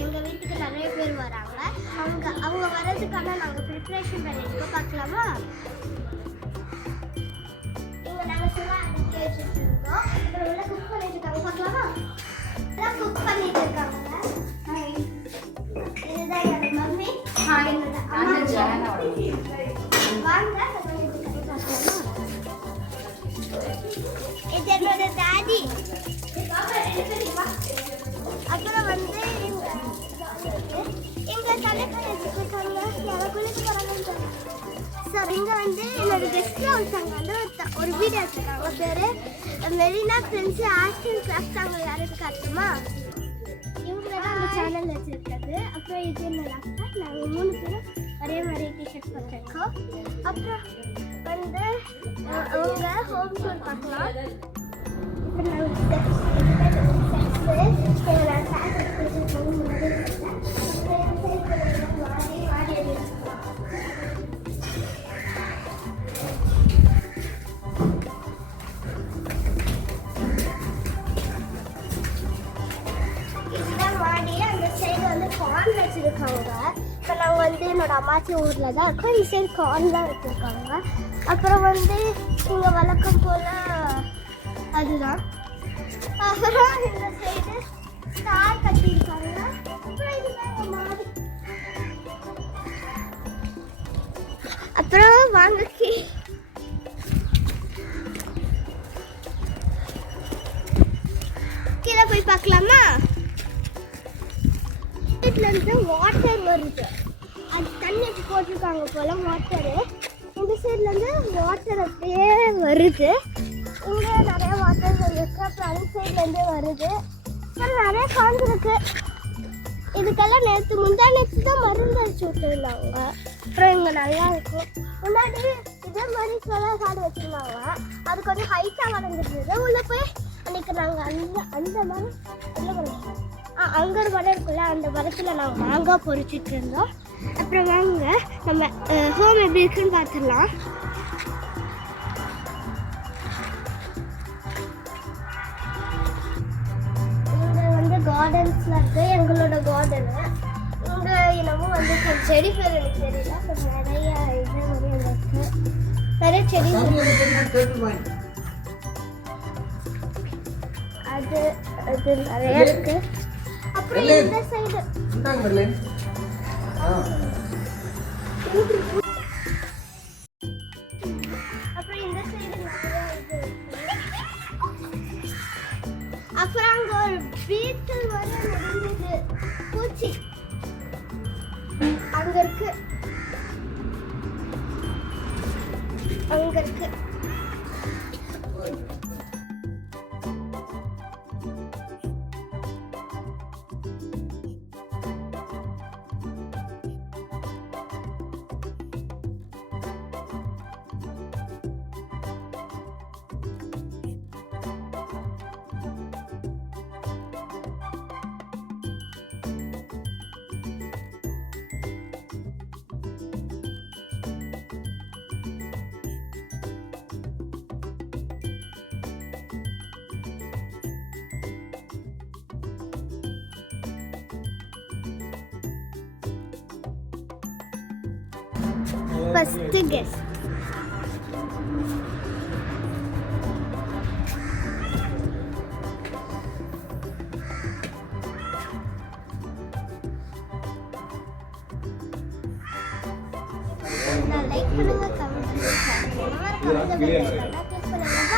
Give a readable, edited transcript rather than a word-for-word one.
எங்கள் வீட்டுக்கு நிறைய பேர் வராங்க. அவங்க வர்றதுக்கான நாங்கள் ப்ரிப்ரேஷன் பண்ணியிருக்கோம். பார்க்கலாமா? இங்கே நாங்கள் சும்மா அடுக்கி வச்சுட்டு இருக்கோம். அப்புறம் உள்ள குக் பண்ணிட்டு இருக்காங்க. பார்க்கலாமா? எல்லாம் குக் பண்ணிட்டு இருக்காங்க. இதுதான் என்னோட மம்மி. வாங்க இது என்னோட டாடி. அப்புறம் வந்து எங்க தலைவர் வச்சுருக்காங்க. குளிக்க போறாங்க. சார் இங்க வந்து என்னோட கெஸ்ட் ஹவுஸ் அங்கே வந்து ஒரு வீடு வச்சுருக்காங்க. பேர் Marina Prince art and craft. அவங்க யாருக்கு காட்டுமா? இவங்க தான் அந்த சேனல் வச்சுருக்காது. அப்புறம் இது என்னோட அக்கா. நாங்கள் 3 பேரும் ஒரே மாதிரி டிஷர்ட் போட்டிருக்கோம். அப்புறம் வந்து அவங்க ஹோம் டூர் பார்க்கலாம். இப்போ நாங்கள் வச்சுருக்காங்க. இப்போ நாங்கள் வந்து என்னோட அம்மாச்சி ஊரில் தான் இருக்கோம். இந்த சைடு கார்ன்லாம் வச்சுருக்காங்க. அப்புறம் வந்து இங்கே வழக்கம் போல் அதுதான். அப்புறம் இந்த சைடு ஸ்டார் கட்டியிருக்காங்க. அப்புறம் இதுதான் எங்கள் மாடி. அப்புறம் வாங்க கீழே போய் பார்க்கலாமா? வீட்டிலேருந்து வாட்டர் வருது. அது தண்ணி போட்டிருக்காங்க போல் வாட்டரு. இந்த சைட்லேருந்து வாட்டர் அப்படியே வருது. இங்கே நிறைய வாட்டர் இருக்குது. அப்புறம் அந்த சைட்லேருந்து வருது. அப்புறம் நிறைய காஞ்சிருக்கு. இதுக்கெல்லாம் முந்தா நேற்று தான் மருந்து அடிச்சு விட்டுருந்தாங்க. அப்புறம் இங்கே நல்லா இருக்கும். முன்னாடி இதே மாதிரி சொல்லாம் காடு வச்சுருந்தாங்க. அது கொஞ்சம் ஹைட்டாக வளர்ந்துருந்தது. உள்ளே போய் அன்றைக்கி நாங்கள் அந்த மரம் இல்லை அங்கே ஒரு மரம் இருக்குல்ல, அந்த மரத்தில் நாங்கள் மாங்காய் பொறிச்சிட்டு இருந்தோம். அப்புறம் வாங்க நம்ம ஹோம் எப்படி இருக்குன்னு பார்த்துடலாம். இங்கே வந்து கார்டன்ஸ்லாம் இருக்குது. எங்களோட கார்டனு இங்கே என்னமோ வந்து கொஞ்சம் செடி பேர் எனக்கு தெரியல. கொஞ்சம் நிறைய இது மாதிரி இருக்குது. நிறைய செடி அது அது நிறைய இருக்குது. அப்புறம் இந்த சைடு அப்புறம் இந்த சைடு அப்புறம் அங்கே ஒரு பீட்டல் வர முடிஞ்சது. பூச்சி அங்கே இருக்கு. அங்கே இருக்கு. First guess. Like பண்ணுங்க, கமெண்ட் பண்ணுங்க.